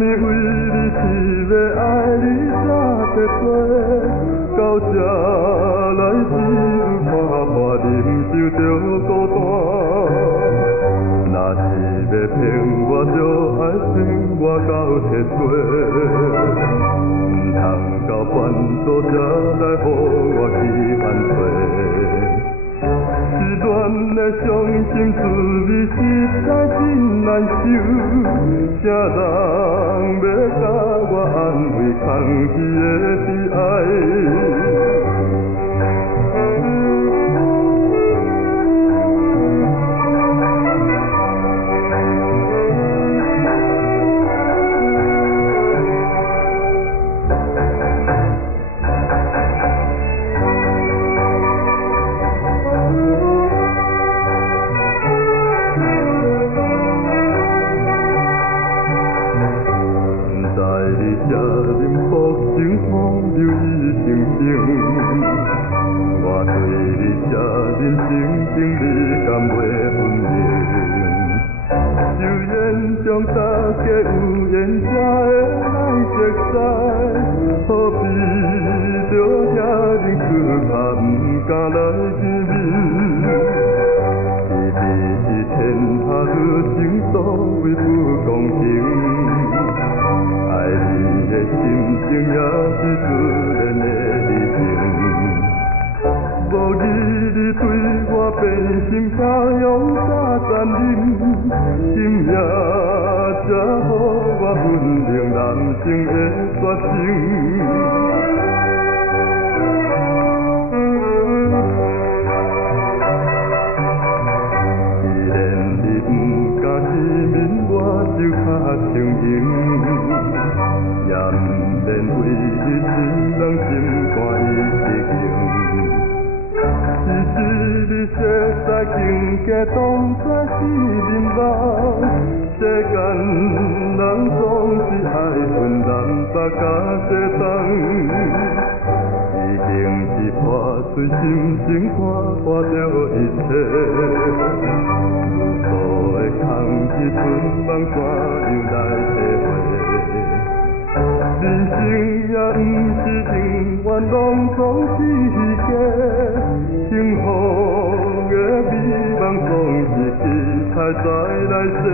为你痴迷爱你才特多，到这来只有看破忍受着孤单。若是要骗我，就爱骗我到彻底，唔通到犯错才来予我去犯罪。失恋的伤心滋味实在真难受，啥人要甲我安慰空虚的悲哀？这忍福情风流已成情，我对你这人生经历甘袂分明。就缘将大家有缘才会来熟悉，何必着遐人去怕不敢来见面？其实是天下有情所谓不公平。爱你的心情也是自然的理情，无义你对我变心怕用假残忍，今夜才予我分明人生的决心。既然你不敢见面，我就较清醒。也毋免为你心人心肝意激情，其实你实在境界当作是人梦，世间人总是爱分南北甲西东，已经是破碎心情看破着一切，无数的空虚春梦怎样来体会？人生也不是永远拢总是虚假，幸福的美梦总是期待再来世。